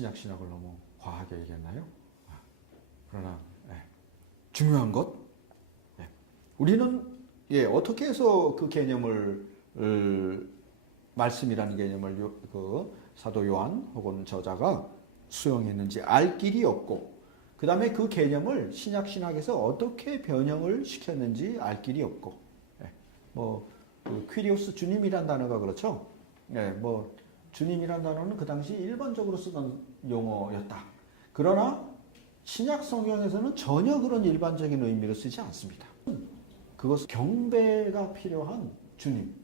신약 신학을 너무 과하게 얘기했나요? 그러나 중요한 것, 우리는 어떻게 해서 그 개념을 말씀이라는 개념을 그 사도 요한 혹은 저자가 수용했는지 알 길이 없고, 그 다음에 그 개념을 신약 신학에서 어떻게 변형을 시켰는지 알 길이 없고, 그 퀴리오스 주님이란 단어가 그렇죠. 주님이란 단어는 그 당시 일반적으로 쓰던 용어였다. 그러나 신약 성경에서는 전혀 그런 일반적인 의미로 쓰지 않습니다. 그것은 경배가 필요한 주님,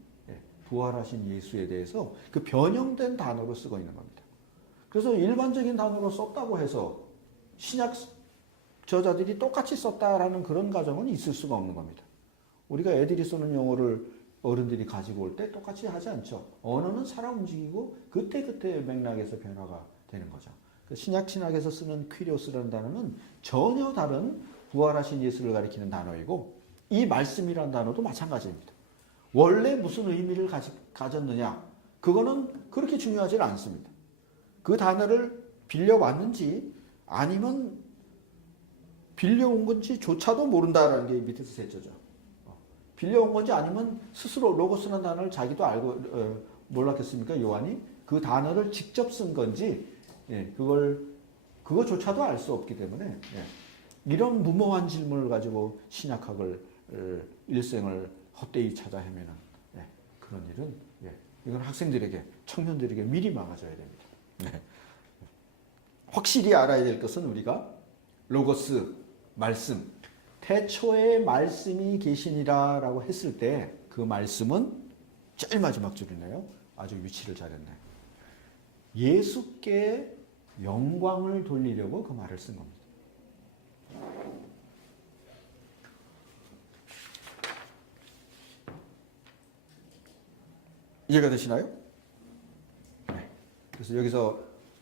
부활하신 예수에 대해서 그 변형된 단어로 쓰고 있는 겁니다. 그래서 일반적인 단어로 썼다고 해서 신약 저자들이 똑같이 썼다라는 그런 가정은 있을 수가 없는 겁니다. 우리가 애들이 쓰는 용어를 어른들이 가지고 올 때 똑같이 하지 않죠. 언어는 살아 움직이고 그때그때 맥락에서 변화가 되는 거죠. 신약 신학에서 쓰는 퀴리오스라는 단어는 전혀 다른 부활하신 예수를 가리키는 단어이고, 이 말씀이라는 단어도 마찬가지입니다. 원래 무슨 의미를 가졌느냐, 그거는 그렇게 중요하지 않습니다. 그 단어를 빌려왔는지 아니면 빌려온 건지조차도 모른다라는 게 밑에서 셋째죠. 빌려온 건지 아니면 스스로 로고스라는 단어를 자기도 알고 몰랐겠습니까? 요한이 그 단어를 직접 쓴 건지 그거조차도 알 수 없기 때문에 이런 무모한 질문을 가지고 신약학을 일생을 헛되이 찾아 헤매는 그런 일은 이건 학생들에게, 청년들에게 미리 막아줘야 됩니다. 확실히 알아야 될 것은 우리가 로고스, 말씀, 태초에 말씀이 계시니라 라고 했을 때 그 말씀은 제일 마지막 줄이네요. 아주 위치를 잘했네. 예수께 영광을 돌리려고 그 말을 쓴 겁니다. 이해가 되시나요? 네. 그래서 여기서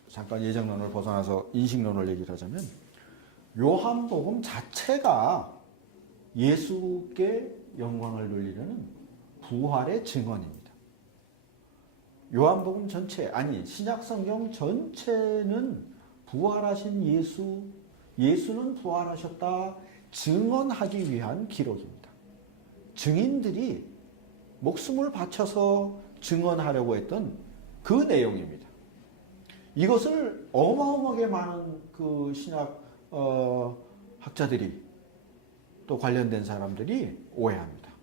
잠깐 예정론을 벗어나서 인식론을 얘기를 하자면, 요한복음 자체가 예수께 영광을 돌리려는 부활의 증언입니다. 요한복음 전체, 아니 신약성경 전체는 부활하신 예수는 부활하셨다 증언하기 위한 기록입니다. 증인들이 목숨을 바쳐서 증언하려고 했던 그 내용입니다. 이것을 어마어마하게 많은 그 신약 학자들이 또 관련된 사람들이 오해합니다.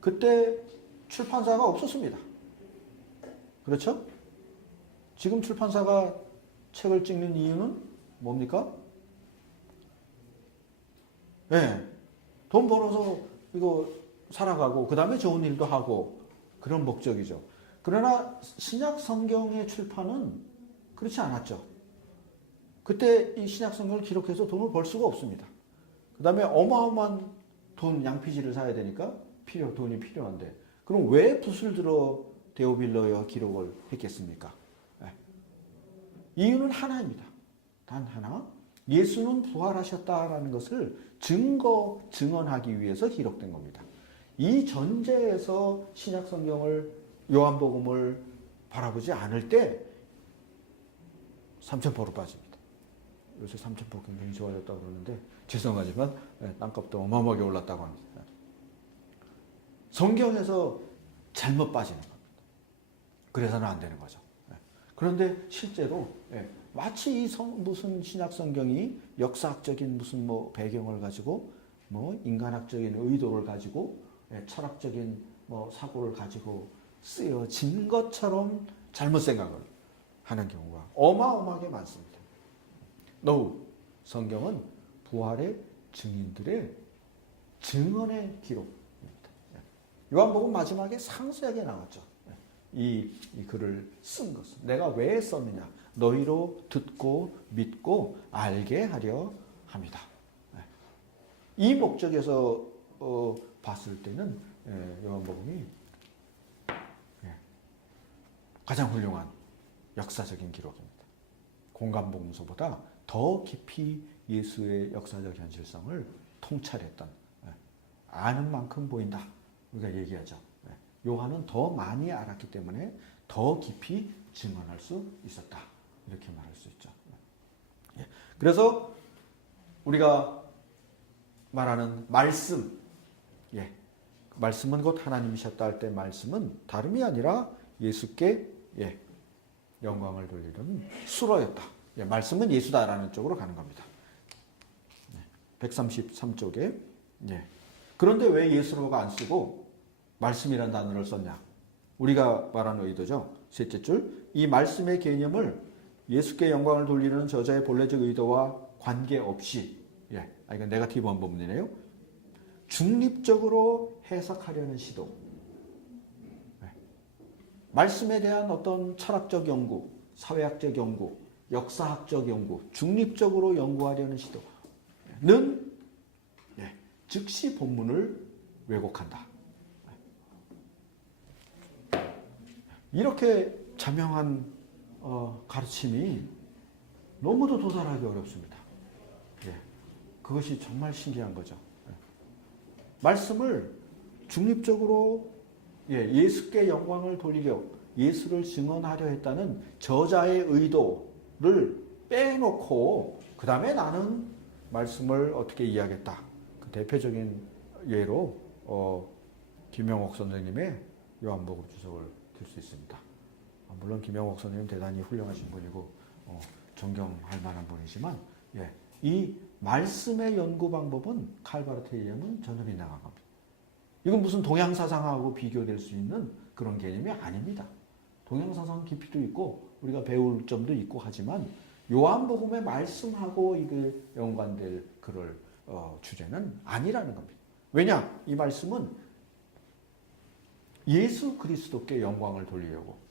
그때 출판사가 없었습니다. 그렇죠? 지금 출판사가 책을 찍는 이유는 뭡니까? 돈 벌어서 이거 살아가고 그 다음에 좋은 일도 하고 그런 목적이죠. 그러나 신약 성경의 출판은 그렇지 않았죠. 그때 이 신약 성경을 기록해서 돈을 벌 수가 없습니다. 그 다음에 어마어마한 양피지를 사야 되니까 돈이 필요한데, 그럼 왜 붓을 들어 데오빌러여 기록을 했겠습니까? 이유는 하나입니다. 단 하나. 예수는 부활하셨다라는 것을 증언하기 위해서 기록된 겁니다. 이 전제에서 신약 성경을, 요한복음을 바라보지 않을 때 삼천포로 빠집니다. 요새 삼천포 굉장히 좋아졌다고 그러는데 죄송하지만 땅값도 어마어마하게 올랐다고 합니다. 성경에서 잘못 빠지는 겁니다. 그래서는 안 되는 거죠. 그런데 실제로 마치 무슨 신약 성경이 역사학적인 무슨 배경을 가지고 인간학적인 의도를 가지고 철학적인 사고를 가지고 쓰여진 것처럼 잘못 생각을 하는 경우가 어마어마하게 많습니다. 노 성경은 부활의 증인들의 증언의 기록입니다. 요한복음 마지막에 상세하게 나왔죠. 이 글을 쓴 것은 내가 왜 썼느냐, 너희로 듣고 믿고 알게 하려 합니다. 이 목적에서 봤을 때는 요한복음이 가장 훌륭한 역사적인 기록입니다. 공간복음서보다 더 깊이 예수의 역사적 현실성을 통찰했던, 아는 만큼 보인다 우리가 얘기하죠. 요한은 더 많이 알았기 때문에 더 깊이 증언할 수 있었다. 이렇게 말할 수 있죠. 예. 그래서 우리가 말하는 말씀, 예. 말씀은 곧 하나님이셨다 할 때 말씀은 다름이 아니라 예수께 예. 영광을 돌리는 수로였다. 예. 말씀은 예수다라는 쪽으로 가는 겁니다. 133쪽에 예. 그런데 왜 예수로가 안 쓰고 말씀이라는 단어를 썼냐? 우리가 말하는 의도죠. 셋째 줄, 이 말씀의 개념을 예수께 영광을 돌리는 저자의 본래적 의도와 관계없이 예, 이건 네거티브 원본문이네요. 중립적으로 해석하려는 시도. 예. 말씀에 대한 어떤 철학적 연구, 사회학적 연구, 역사학적 연구, 중립적으로 연구하려는 시도는 예, 즉시 본문을 왜곡한다. 이렇게 자명한 가르침이 너무도 도달하기 어렵습니다. 예, 그것이 정말 신기한 거죠. 예. 말씀을 중립적으로 예, 예수께 영광을 돌리려 예수를 증언하려 했다는 저자의 의도를 빼놓고 그 다음에 나는 말씀을 어떻게 이해하겠다. 그 대표적인 예로 김영옥 선생님의 요한복음 주석을 들 수 있습니다. 물론 김영옥 선생님 대단히 훌륭하신 분이고 존경할 만한 분이지만 예, 이 말씀의 연구 방법은 칼바르트에는 전혀 빗나간 겁니다. 이건 무슨 동양사상하고 비교될 수 있는 그런 개념이 아닙니다. 동양사상 깊이도 있고 우리가 배울 점도 있고 하지만 요한복음의 말씀하고 이게 연관될 그럴 주제는 아니라는 겁니다. 왜냐? 이 말씀은 예수 그리스도께 영광을 돌리려고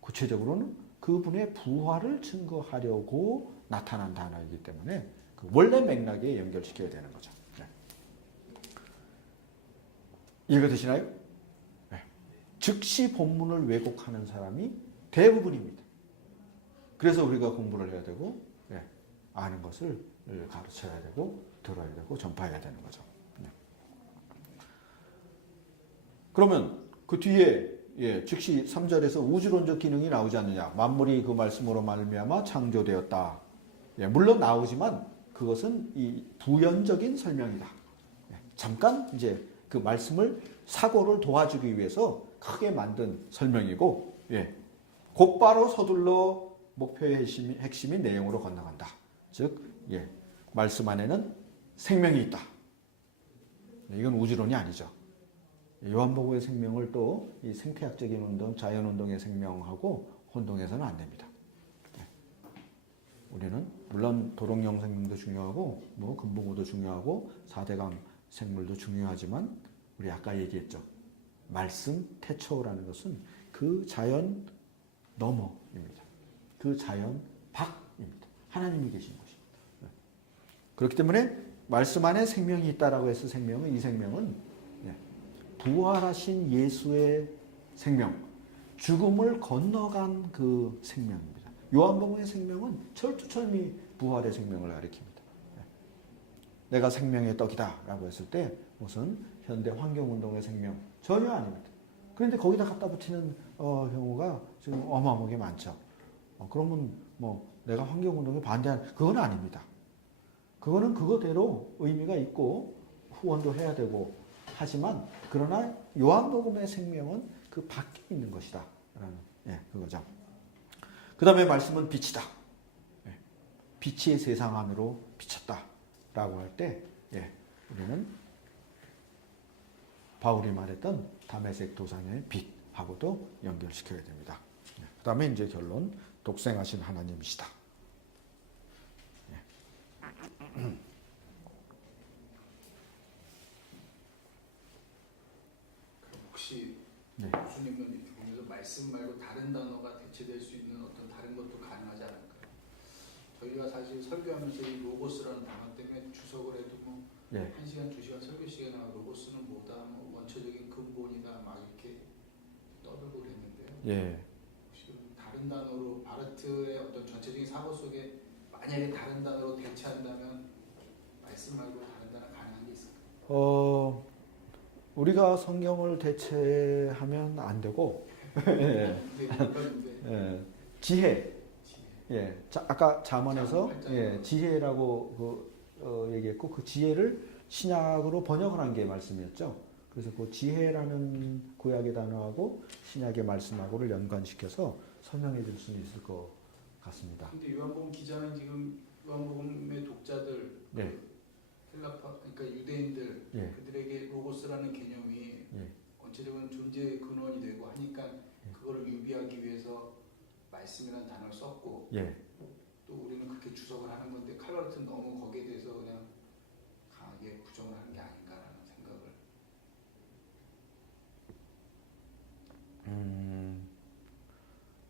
구체적으로는 그분의 부활을 증거하려고 나타난 단어이기 때문에 그 원래 맥락에 연결시켜야 되는 거죠. 네. 이해가 되시나요? 네. 즉시 본문을 왜곡하는 사람이 대부분입니다. 그래서 우리가 공부를 해야 되고 네. 아는 것을 가르쳐야 되고 들어야 되고 전파해야 되는 거죠. 네. 그러면 그 뒤에 예, 즉시 3절에서 우주론적 기능이 나오지 않느냐. 만물이 그 말씀으로 말미암아 창조되었다. 예, 물론 나오지만 그것은 이 부연적인 설명이다. 예, 잠깐 이제 그 말씀을 사고를 도와주기 위해서 크게 만든 설명이고 예, 곧바로 서둘러 목표의 핵심인 내용으로 건너간다. 즉 예, 말씀 안에는 생명이 있다. 이건 우주론이 아니죠. 요한복음의 생명을 또 이 생태학적인 운동, 자연운동의 생명하고 혼동해서는 안 됩니다. 우리는 물론 도롱뇽 생명도 중요하고 뭐 금붕어도 중요하고 4대강 생물도 중요하지만 우리 아까 얘기했죠. 말씀 태초라는 것은 그 자연 너머입니다. 그 자연 밖입니다. 하나님이 계신 것입니다. 그렇기 때문에 말씀 안에 생명이 있다라고 해서 이 생명은 부활하신 예수의 생명, 죽음을 건너간 그 생명입니다. 요한복음의 생명은 철두철미 부활의 생명을 가리킵니다. 내가 생명의 떡이다 라고 했을 때 무슨 현대 환경운동의 생명 전혀 아닙니다. 그런데 거기다 갖다 붙이는 경우가 지금 어마어마하게 많죠. 그러면 뭐 내가 환경운동에 반대하는 그건 아닙니다. 그거는 그거대로 의미가 있고 후원도 해야 되고 하지만 그러나 요한복음의 생명은 그 밖에 있는 것이다 라는 예, 그거죠. 그 다음에 말씀은 빛이다. 예, 빛이 세상 안으로 비쳤다 라고 할 때 예, 우리는 바울이 말했던 다메섹 도상의 빛하고도 연결시켜야 됩니다. 예, 그 다음에 이제 결론 독생하신 하나님이시다. 예. 혹시 교수님은 보면서 말씀 말고 다른 단어가 대체될 수 있는 어떤 다른 것도 가능하지 않을까요? 저희가 사실 설교하면서 이 로고스라는 단어 때문에 주석을 해도 뭐 1시간, 2시간 설교 시간에 로고스는 뭐다, 뭐 원초적인 근본이다 막 이렇게 떠들고 그랬는데요. 예. 혹시 다른 단어로 바르트의 어떤 전체적인 사고 속에 만약에 다른 단어로 대체한다면 말씀 말고 다른 단어 가능한 게 있을까요? 우리가 성경을 대체하면 안 되고 예. 지혜, 예, 아까 잠언에서 잠언 예, 지혜라고 얘기했고 그 지혜를 신약으로 번역을 한 게 말씀이었죠. 그래서 그 지혜라는 구약의 단어하고 신약의 말씀하고를 연관시켜서 설명해 줄 수는 있을 것 같습니다. 근데 요한복음 기자는 지금 요한복음의 독자들, 네. 헬라파, 그러니까 유대인들, 예. 그들에게 로고스라는 개념이 예. 전체적인 존재의 근원이 되고 하니까 그거를 유비하기 위해서 말씀이라는 단어를 썼고 예. 또 우리는 그렇게 주석을 하는 건데 칼바르트는 너무 거기에 대해서 그냥 강하게 부정을 하는 게 아닌가라는 생각을.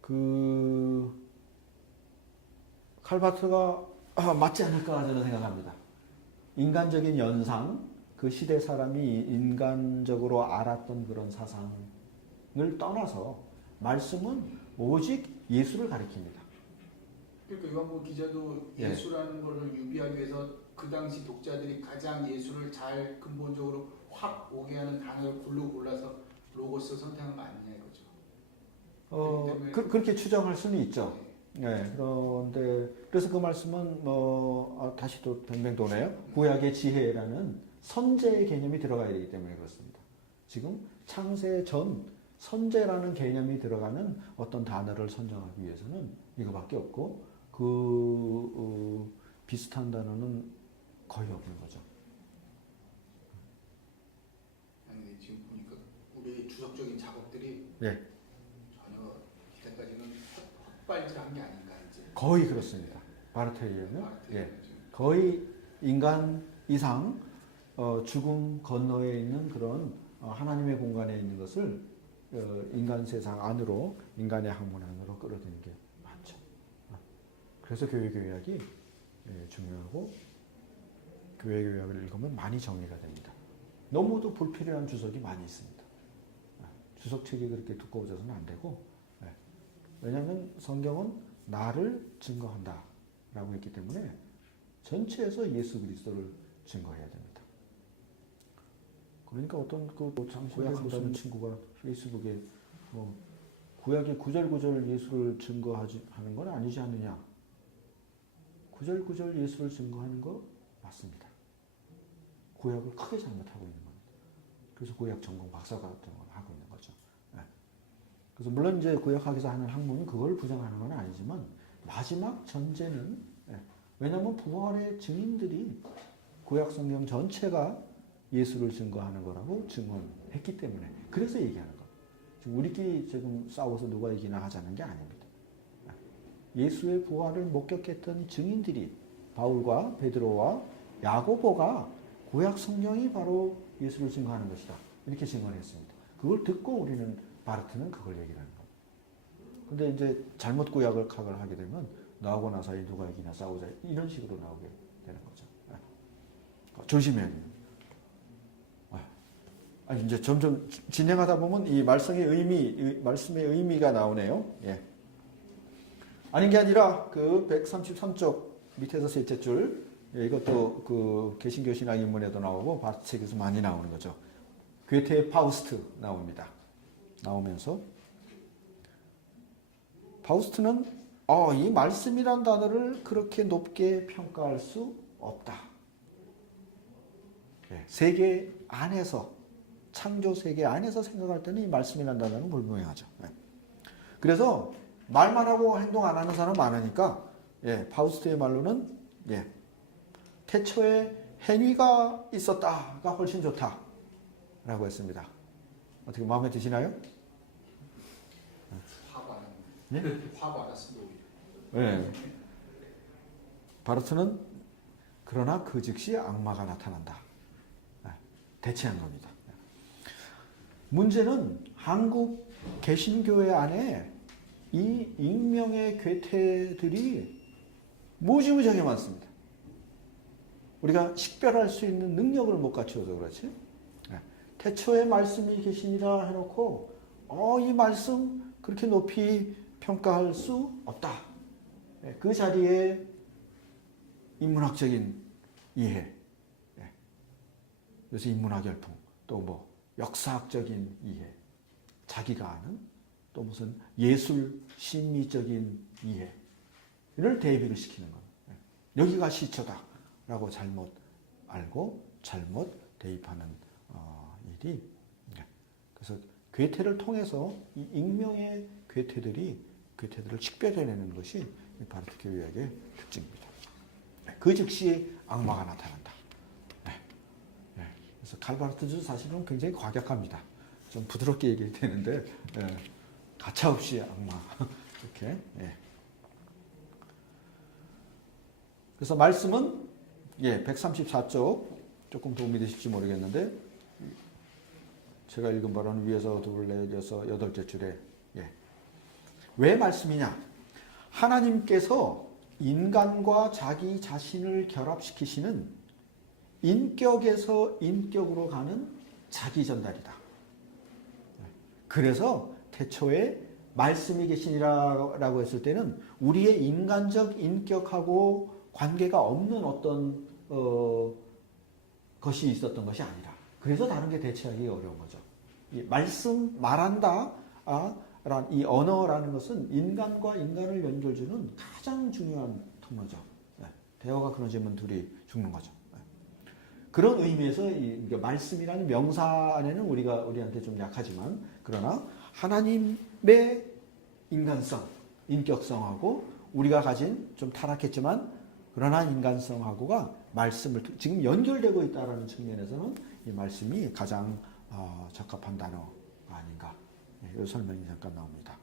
그 칼바트가 맞지 않을까 저는 생각합니다. 인간적인 연상, 그 시대 사람이 인간적으로 알았던 그런 사상을 떠나서 말씀은 오직 예수를 가리킵니다. 그러니까 요한복음 기자도 예. 예수라는 것을 유비하기 위해서 그 당시 독자들이 가장 예수를 잘 근본적으로 확 오게 하는 단어를 골라서 로고스 선택한 거 아니냐 이거죠. 그렇게 추정할 수는 있죠. 네, 그런데 그래서 그 말씀은 다시 또 뱅뱅 도네요. 구약의 지혜라는 선제의 개념이 들어가야 되기 때문에 그렇습니다. 지금 창세 전 선제라는 개념이 들어가는 어떤 단어를 선정하기 위해서는 이거밖에 없고 비슷한 단어는 거의 없는 거죠. 아니 지금 보니까 우리 주석적인 작업들이 예. 전혀 이때까지는 헛발질한 게 아닌가 이제. 거의 그렇습니다. 바르텔리는 예. 거의 인간 이상 죽음 건너에 있는 그런 하나님의 공간에 있는 것을 인간 세상 안으로 인간의 학문 안으로 끌어들이는 게 많죠. 그래서 교회교약이 중요하고 교회교약을 읽으면 많이 정리가 됩니다. 너무도 불필요한 주석이 많이 있습니다. 주석책이 그렇게 두꺼워져서는 안 되고 왜냐하면 성경은 나를 증거한다 라고 했기 때문에 전체에서 예수 그리스도를 증거해야 됩니다. 그러니까 어떤 구약 한다는 친구가 페이스북에 구약의 구절구절 예수를 증거하는 건 아니지 않느냐. 구절구절 예수를 증거하는 거 맞습니다. 구약을 크게 잘못하고 있는 겁니다. 그래서 구약 전공 박사 같은 걸 하고 있는 거죠. 그래서 물론 이제 구약학에서 하는 학문은 그걸 부정하는 건 아니지만 마지막 전제는 왜냐하면 부활의 증인들이 구약 성경 전체가 예수를 증거하는 거라고 증언했기 때문에 그래서 얘기하는 겁니다. 지금 우리끼리 지금 싸워서 누가 이기나 하자는 게 아닙니다. 예수의 부활을 목격했던 증인들이 바울과 베드로와 야고보가 구약 성경이 바로 예수를 증거하는 것이다. 이렇게 증언했습니다. 그걸 듣고 우리는 바르트는 그걸 얘기를 하는 겁니다. 근데 이제 잘못 구약을 하게 되면 너하고 나 사이 누가 이기나 싸우자 이런 식으로 나오게 되는 거죠. 조심해야 됩니다. 이제 점점 진행하다 보면 이 말씀의 의미가 나오네요. 예. 아닌 게 아니라 그 133쪽 밑에서 셋째 줄 이것도 그 개신교 신학 인문에도 나오고 바르트 책에서 많이 나오는 거죠. 괴테의 파우스트 나옵니다. 나오면서 파우스트는 이 말씀이란 단어를 그렇게 높게 평가할 수 없다. 세계 안에서 창조 세계 안에서 생각할 때는 이 말씀이란 단어는 불분명하죠. 그래서 말만 하고 행동 안 하는 사람 많으니까 파우스트의 말로는 태초에 행위가 있었다가 훨씬 좋다라고 했습니다. 어떻게 마음에 드시나요? 화가 안 났습니다. 오히려. 바르트는 그러나 그 즉시 악마가 나타난다. 대체한 겁니다. 문제는 한국 개신교회 안에 이 익명의 괴테들이 무지무지하게 많습니다. 우리가 식별할 수 있는 능력을 못 갖추어서 그렇지. 태초에 말씀이 계시니라 해놓고 이 말씀 그렇게 높이 평가할 수 없다. 그 자리에 인문학적인 이해, 요새 인문학 열풍, 또 뭐 역사학적인 이해, 자기가 아는 또 무슨 예술 심리적인 이해, 이를 대비를 시키는 겁니다. 여기가 시초다라고 잘못 알고 잘못 대입하는 일이, 그래서 괴테를 통해서 이 익명의 괴테들을 식별해내는 것이 바르트 교회학의 특징입니다. 그 즉시 악마가 나타난다. 그래서 칼바르트도 사실은 굉장히 과격합니다. 좀 부드럽게 얘기해야 되는데 가차없이 악마 이렇게. 그래서 말씀은 134쪽 조금 도움이 되실지 모르겠는데 제가 읽은 바로는 위에서 둘 내려서 8째 줄에 왜 말씀이냐? 하나님께서 인간과 자기 자신을 결합시키시는 인격에서 인격으로 가는 자기 전달이다. 그래서 태초에 말씀이 계시니라라고 했을 때는 우리의 인간적 인격하고 관계가 없는 어떤 것이 있었던 것이 아니라, 그래서 다른 게 대체하기 어려운 거죠. 이 말씀, 말한다, 이 언어라는 것은 인간과 인간을 연결주는 가장 중요한 통로죠. 대화가 끊어지면 둘이 죽는 거죠. 그런 의미에서 이 말씀이라는 명사 안에는 우리한테 좀 약하지만, 그러나 하나님의 인간성, 인격성하고 우리가 가진 좀 타락했지만 그러나 인간성하고가 말씀을 지금 연결되고 있다는 측면에서는 이 말씀이 가장 적합한 단어가 아닌가. 이 설명이 잠깐 나옵니다.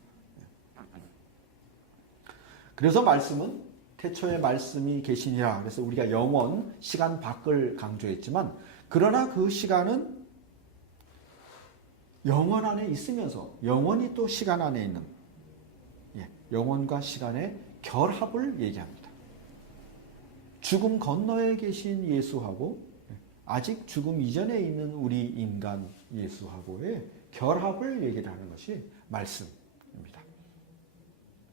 그래서 말씀은 태초에 말씀이 계시니라. 그래서 우리가 영원, 시간 밖을 강조했지만, 그러나 그 시간은 영원 안에 있으면서 영원히 또 시간 안에 있는 영원과 시간의 결합을 얘기합니다. 죽음 건너에 계신 예수하고 아직 죽음 이전에 있는 우리 인간 예수하고의 결합을 얘기를 하는 것이 말씀입니다.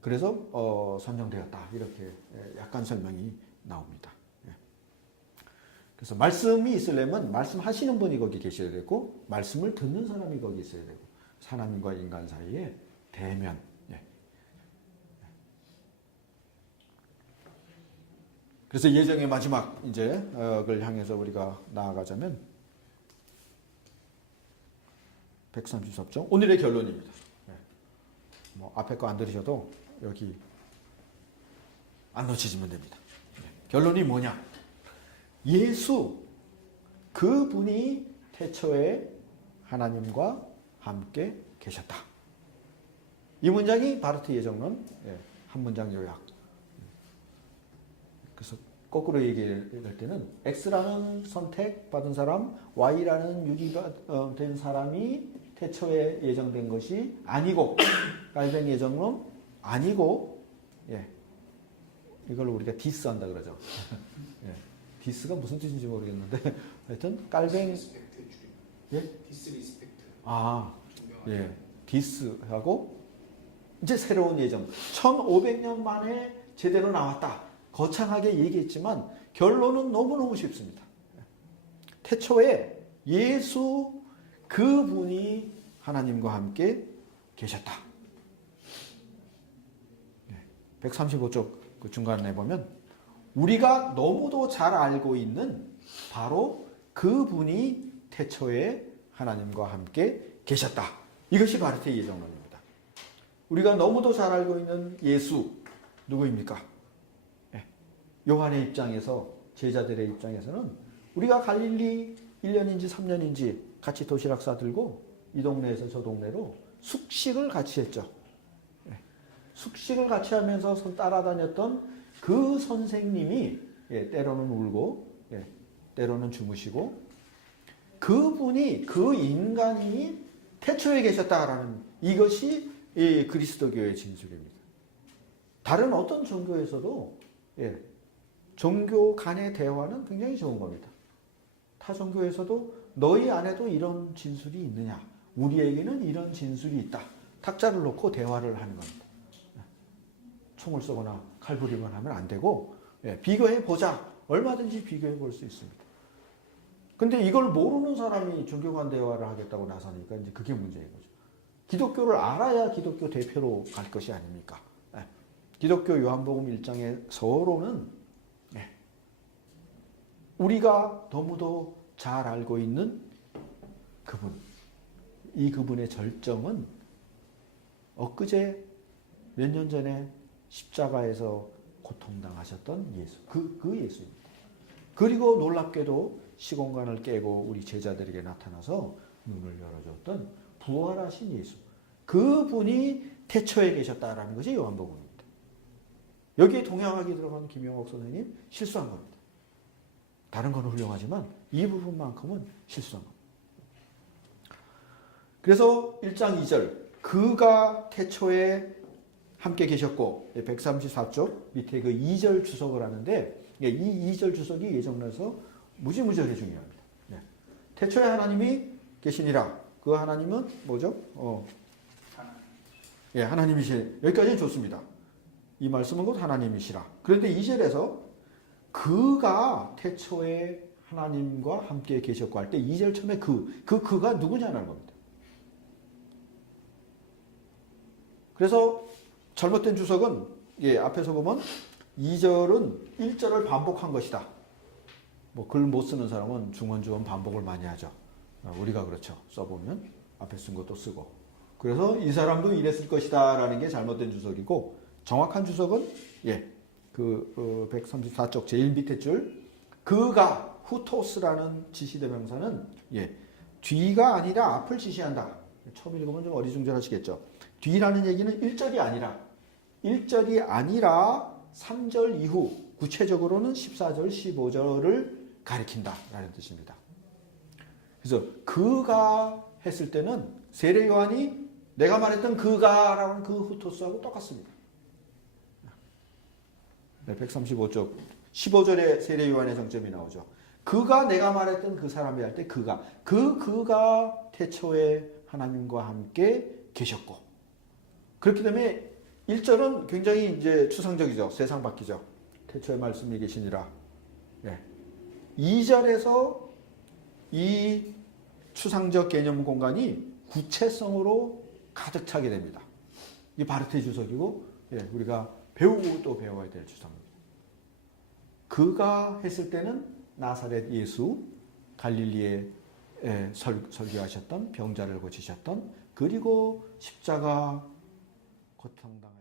그래서 선정되었다, 이렇게 약간 설명이 나옵니다. 그래서 말씀이 있으려면 말씀하시는 분이 거기 계셔야 되고 말씀을 듣는 사람이 거기 있어야 되고, 하나님과 인간 사이의 대면. 그래서 예정의 마지막 이제를 향해서 우리가 나아가자면 133쪽 오늘의 결론입니다. 뭐 앞에 거 안 들으셔도 여기 안 놓치시면 됩니다. 결론이 뭐냐? 예수, 그분이 태초에 하나님과 함께 계셨다. 이 문장이 바르트 예정론 한 문장 요약. 그래서 거꾸로 얘기할 때는 X라는 선택받은 사람, Y라는 유기가 된 사람이 태초에 예정된 것이 아니고, 깔뱅 예정론 아니고, 이걸 우리가 디스한다 그러죠. 디스가 무슨 뜻인지 모르겠는데 하여튼 깔뱅 디스리스펙트. 디스하고 이제 새로운 예정. 1500년 만에 제대로 나왔다. 거창하게 얘기했지만 결론은 너무너무 쉽습니다. 태초에 예수 그분이 하나님과 함께 계셨다. 135쪽 그 중간에 보면 우리가 너무도 잘 알고 있는 바로 그분이 태초에 하나님과 함께 계셨다. 이것이 바르트의 예정론입니다. 우리가 너무도 잘 알고 있는 예수 누구입니까? 요한의 입장에서, 제자들의 입장에서는 우리가 갈릴리 1년인지 3년인지 같이 도시락 싸들고 이 동네에서 저 동네로 숙식을 같이 했죠. 숙식을 같이 하면서 따라다녔던 그 선생님이 때로는 울고 때로는 주무시고, 그분이, 그 인간이 태초에 계셨다라는 이것이 그리스도교의 진술입니다. 다른 어떤 종교에서도 종교 간의 대화는 굉장히 좋은 겁니다. 타 종교에서도 너희 안에도 이런 진술이 있느냐, 우리에게는 이런 진술이 있다. 탁자를 놓고 대화를 하는 겁니다. 총을 쏘거나 칼 부리거나 하면 안 되고 비교해 보자. 얼마든지 비교해 볼 수 있습니다. 근데 이걸 모르는 사람이 종교 간 대화를 하겠다고 나서니까 이제 그게 문제인 거죠. 기독교를 알아야 기독교 대표로 갈 것이 아닙니까? 기독교 요한복음 1장에서로는 우리가 너무도 잘 알고 있는 그분, 이 그분의 절정은 엊그제 몇 년 전에 십자가에서 고통당하셨던 예수, 그 예수입니다. 그리고 놀랍게도 시공간을 깨고 우리 제자들에게 나타나서 눈을 열어줬던 부활하신 예수, 그분이 태초에 계셨다라는 것이 요한복음입니다. 여기에 동양학이 들어간 김용옥 선생님 실수한 겁니다. 다른 건 훌륭하지만 이 부분만큼은 실수한 겁니다. 그래서 1장 2절 그가 태초에 함께 계셨고 134쪽 밑에 그 2절 주석을 하는데 이 2절 주석이 예정에서 무지무지하게 중요합니다. 태초에 하나님이 계시니라. 그 하나님은 뭐죠? 하나님이시. 여기까지는 좋습니다. 이 말씀은 곧 하나님이시라. 그런데 2절에서 그가 태초에 하나님과 함께 계셨고 할 때 2절 처음에 그가 누구냐는 겁니다. 그래서 잘못된 주석은 앞에서 보면 2절은 1절을 반복한 것이다. 뭐 글 못 쓰는 사람은 중원주원 반복을 많이 하죠. 우리가 그렇죠. 써보면 앞에 쓴 것도 쓰고. 그래서 이 사람도 이랬을 것이다 라는 게 잘못된 주석이고 정확한 주석은 134쪽 제일 밑에 줄 그가 후토스라는 지시대명사는 뒤가 아니라 앞을 지시한다. 처음 읽으면 좀 어리둥절하시겠죠. 뒤라는 얘기는 1절이 아니라 3절 이후 구체적으로는 14절 15절을 가리킨다라는 뜻입니다. 그래서 그가 했을 때는 세례 요한이 내가 말했던 그가라는 그 후토스하고 똑같습니다. 135쪽 15절에 세례 요한의 정점이 나오죠. 그가 내가 말했던 그 사람이 할 때 그가 태초에 하나님과 함께 계셨고 그렇기 때문에 1절은 굉장히 이제 추상적이죠. 세상 바뀌죠. 태초에 말씀이 계시니라. 2절에서 이 추상적 개념 공간이 구체성으로 가득 차게 됩니다. 이 바르테 주석이고 우리가 배우고 또 배워야 될 주석입니다. 그가 했을 때는 나사렛 예수, 갈릴리에 설교하셨던 병자를 고치셨던 그리고 십자가 고통당하셨던